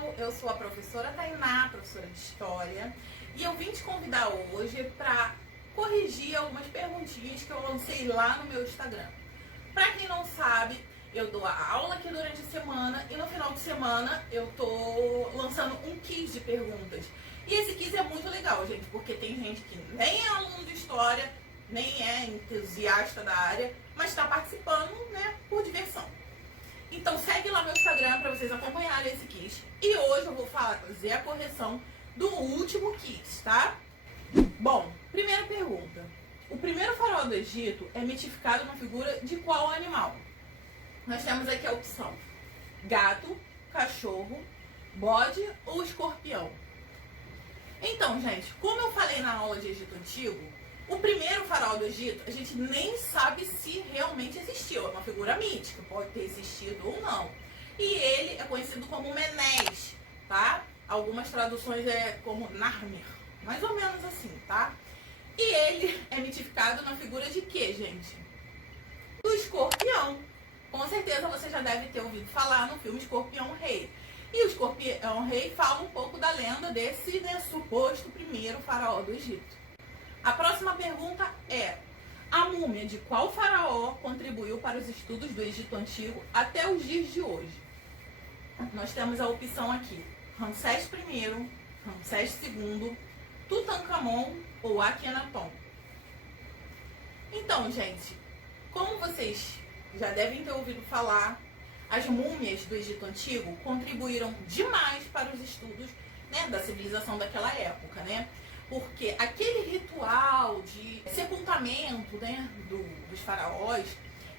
pessoal, eu sou a professora Tainá, professora de História, e eu vim te convidar hoje para corrigir algumas perguntinhas que eu lancei lá no meu Instagram. Para quem não sabe, eu dou a aula aqui durante a semana e no final de semana eu tô lançando um quiz de perguntas. E esse quiz é muito legal, gente, porque tem gente que nem é aluno de História, nem é entusiasta da área, mas está participando, né, por diversão. Então segue lá meu Instagram para vocês acompanharem esse quiz. E hoje eu vou fazer a correção do último quiz, tá? Bom, primeira pergunta. O primeiro faraó do Egito é mitificado na figura de qual animal? Nós temos aqui a opção: gato, cachorro, bode ou escorpião. Então, gente, como eu falei na aula de Egito Antigo, o primeiro faraó do Egito, a gente nem sabe se realmente existiu. É uma figura mítica, pode ter existido ou não. E ele é conhecido como Menés, tá? Algumas traduções é como Narmer, mais ou menos assim, tá? E ele é mitificado na figura de quê, gente? Do escorpião. Com certeza você já deve ter ouvido falar no filme Escorpião Rei. E o Escorpião Rei fala um pouco da lenda desse, né, suposto primeiro faraó do Egito. A próxima pergunta é: a múmia de qual faraó contribuiu para os estudos do Egito Antigo até os dias de hoje? Nós temos a opção aqui: Ramsés I, Ramsés II, Tutankhamon ou Akhenaton. Então, gente, como vocês já devem ter ouvido falar, as múmias do Egito Antigo contribuíram demais para os estudos, né, da civilização daquela época, né? Porque aquele ritual de sepultamento, né, dos faraós,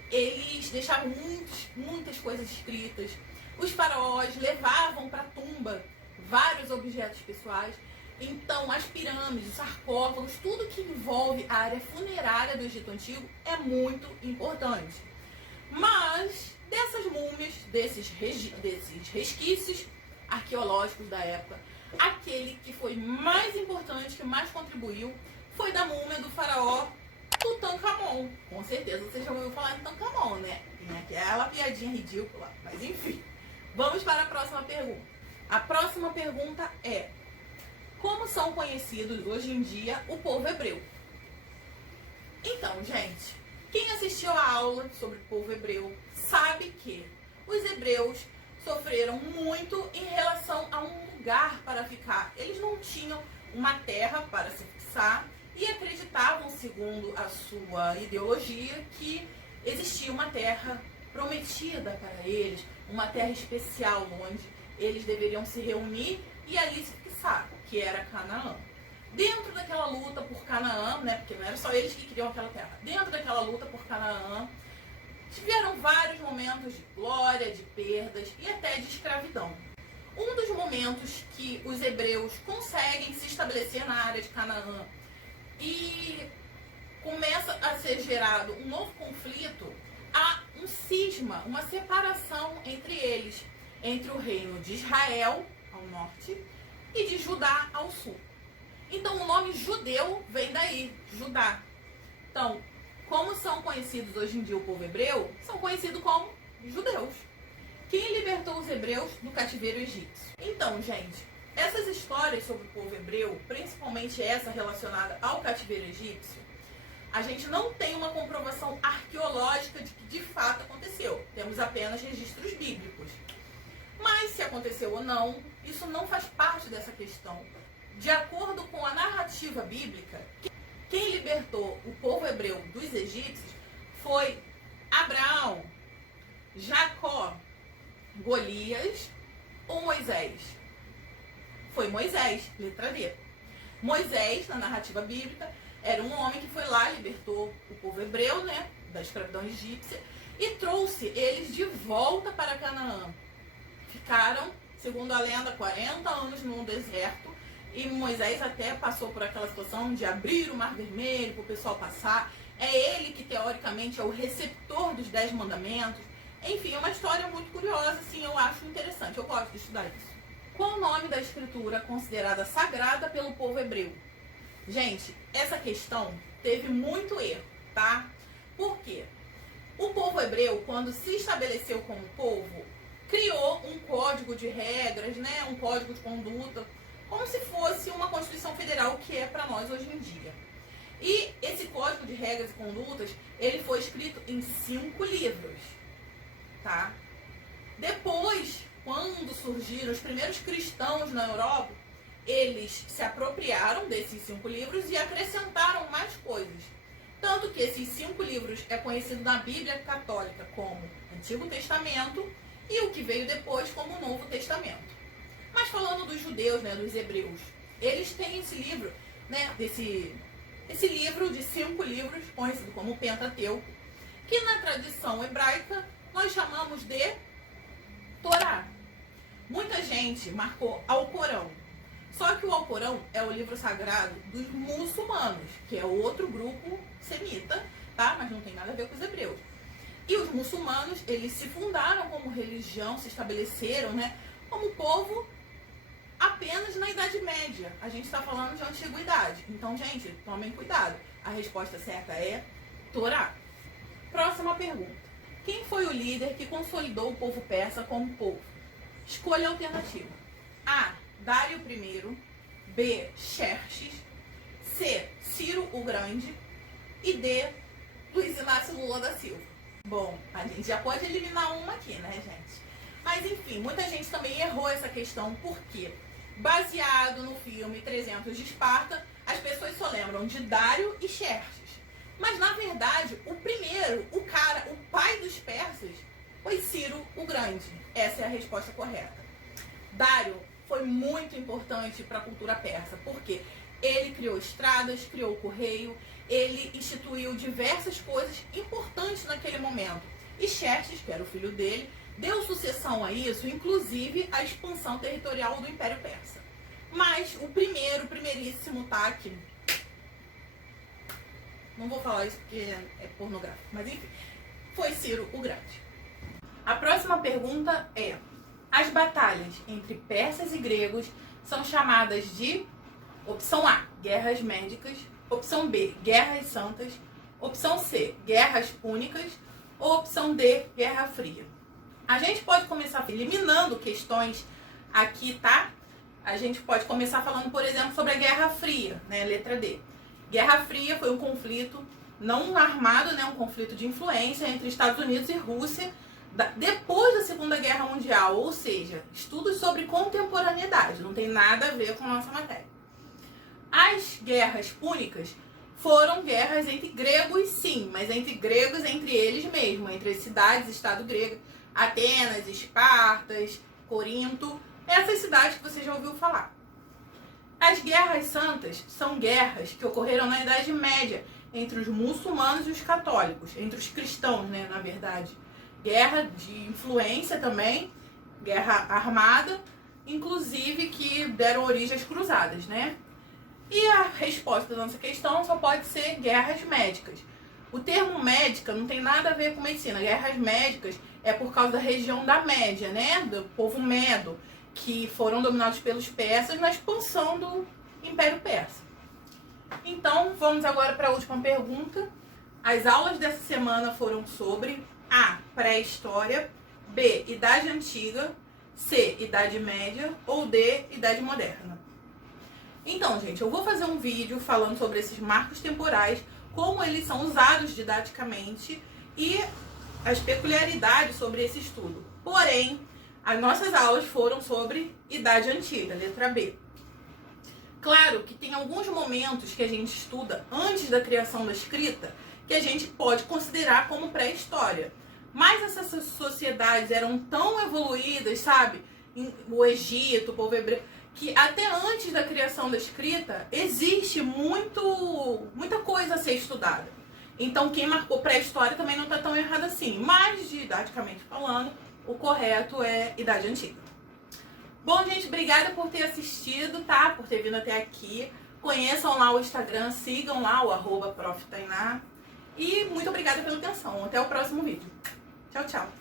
eles deixavam muitas coisas escritas. Os faraós levavam para a tumba vários objetos pessoais. Então, as pirâmides, os sarcófagos, tudo que envolve a área funerária do Egito Antigo é muito importante. Mas dessas múmias, desses resquícios arqueológicos da época, aquele que foi mais importante, que mais contribuiu, foi da múmia do faraó Tutankhamon. Com certeza você já ouviu falar em Tutankhamon, né? Tem aquela piadinha ridícula, mas enfim. Vamos para a próxima pergunta. A próxima pergunta é: como são conhecidos hoje em dia o povo hebreu? Então, gente, quem assistiu a aula sobre o povo hebreu sabe que os hebreus sofreram muito em relação a um lugar para ficar. Eles não tinham uma terra para se fixar e acreditavam, segundo a sua ideologia, que existia uma terra prometida para eles, uma terra especial onde eles deveriam se reunir e ali se fixar, que era Canaã. Dentro daquela luta por Canaã, né, porque não era só eles que queriam aquela terra, dentro daquela luta por Canaã, tiveram vários momentos de glória, de perdas e até de escravidão. Um dos momentos que os hebreus conseguem se estabelecer na área de Canaã e começa a ser gerado um novo conflito, há um cisma, uma separação entre eles, entre o reino de Israel, ao norte, e de Judá, ao sul. Então o nome judeu vem daí, Judá. Então, como são conhecidos hoje em dia o povo hebreu? São conhecidos como judeus. Quem libertou os hebreus do cativeiro egípcio? Então, gente, essas histórias sobre o povo hebreu, principalmente essa relacionada ao cativeiro egípcio, a gente não tem uma comprovação arqueológica de que de fato aconteceu. Temos apenas registros bíblicos. Mas se aconteceu ou não, isso não faz parte dessa questão. De acordo com a narrativa bíblica, quem libertou o povo hebreu dos egípcios foi Abraão, Jacó, Golias ou Moisés? Foi Moisés, letra D. Moisés, na narrativa bíblica, era um homem que foi lá, libertou o povo hebreu, né, da escravidão egípcia e trouxe eles de volta para Canaã. Ficaram, segundo a lenda, 40 anos no deserto. E Moisés até passou por aquela situação de abrir o Mar Vermelho para o pessoal passar. É ele que, teoricamente, é o receptor dos 10 mandamentos. Enfim, é uma história muito curiosa, assim, eu acho interessante. Eu gosto de estudar isso. Qual o nome da escritura considerada sagrada pelo povo hebreu? Gente, essa questão teve muito erro, tá? Por quê? O povo hebreu, quando se estabeleceu como povo, criou um código de regras, né, um código de conduta, como se fosse uma Constituição Federal que é para nós hoje em dia. E esse código de regras e condutas, ele foi escrito em 5 livros, tá? Depois, quando surgiram os primeiros cristãos na Europa, eles se apropriaram desses 5 livros e acrescentaram mais coisas. Tanto que esses 5 livros é conhecido na Bíblia Católica como Antigo Testamento e o que veio depois como Novo Testamento. Mas falando dos judeus, né, dos hebreus, eles têm esse livro, né, esse livro de 5 livros, conhecido como Pentateuco, que na tradição hebraica nós chamamos de Torá. Muita gente marcou Alcorão. Só que o Alcorão é o livro sagrado dos muçulmanos, que é outro grupo semita, tá? Mas não tem nada a ver com os hebreus. E os muçulmanos, eles se fundaram como religião, se estabeleceram, né, como povo apenas na Idade Média. A gente está falando de antiguidade. Então, gente, tomem cuidado. A resposta certa é Torá. Próxima pergunta. Quem foi o líder que consolidou o povo persa como povo? Escolha a alternativa. A. Dário I. B. Xerxes. C. Ciro o Grande. E D. Luiz Inácio Lula da Silva. Bom, a gente já pode eliminar uma aqui, né, gente? Mas, enfim, muita gente também errou essa questão. Por quê? Baseado no filme 300 de Esparta, as pessoas só lembram de Dário e Xerxes. Mas, na verdade, o primeiro, o pai dos persas, foi Ciro o Grande. Essa é a resposta correta. Dário foi muito importante para a cultura persa, porque ele criou estradas, criou o correio, ele instituiu diversas coisas importantes naquele momento. E Xerxes, que era o filho dele, deu sucessão a isso, inclusive a expansão territorial do Império Persa. Mas o primeiríssimo tá aqui. Não vou falar isso porque é pornográfico, mas enfim, foi Ciro o Grande. A próxima pergunta é: as batalhas entre persas e gregos são chamadas de opção A, guerras médicas, opção B, guerras santas, opção C, guerras púnicas ou opção D, Guerra Fria. A gente pode começar eliminando questões aqui, tá? A gente pode começar falando, por exemplo, sobre a Guerra Fria, né? Letra D. Guerra Fria foi um conflito não armado, né? Um conflito de influência entre Estados Unidos e Rússia depois da Segunda Guerra Mundial, ou seja, estudos sobre contemporaneidade, não tem nada a ver com a nossa matéria. As guerras púnicas foram guerras entre gregos, sim, mas entre gregos, entre eles mesmos, entre as cidades, Estado grego, Atenas, Espartas, Corinto, essas cidades que você já ouviu falar. As guerras santas são guerras que ocorreram na Idade Média entre os muçulmanos e os católicos, entre os cristãos, né, na verdade. Guerra de influência também, guerra armada, inclusive que deram origem às cruzadas, né? E a resposta da nossa questão só pode ser guerras médicas. O termo médica não tem nada a ver com medicina. Guerras médicas é por causa da região da Média, né? Do povo medo, que foram dominados pelos persas na expansão do Império Persa. Então, vamos agora para a última pergunta. As aulas dessa semana foram sobre A, pré-história, B, Idade Antiga, C, Idade Média ou D, Idade Moderna. Então, gente, eu vou fazer um vídeo falando sobre esses marcos temporais, como eles são usados didaticamente e as peculiaridades sobre esse estudo. Porém, as nossas aulas foram sobre Idade Antiga, letra B. Claro que tem alguns momentos que a gente estuda antes da criação da escrita que a gente pode considerar como pré-história. Mas essas sociedades eram tão evoluídas, sabe? O Egito, o povo hebreu, que até antes da criação da escrita existe muita coisa a ser estudada. Então quem marcou pré-história também não está tão errado assim. Mas, didaticamente falando, o correto é Idade Antiga. Bom, gente, obrigada por ter assistido, tá? Por ter vindo até aqui. Conheçam lá o Instagram, sigam lá o @proftainá. E muito obrigada pela atenção. Até o próximo vídeo. Tchau, tchau.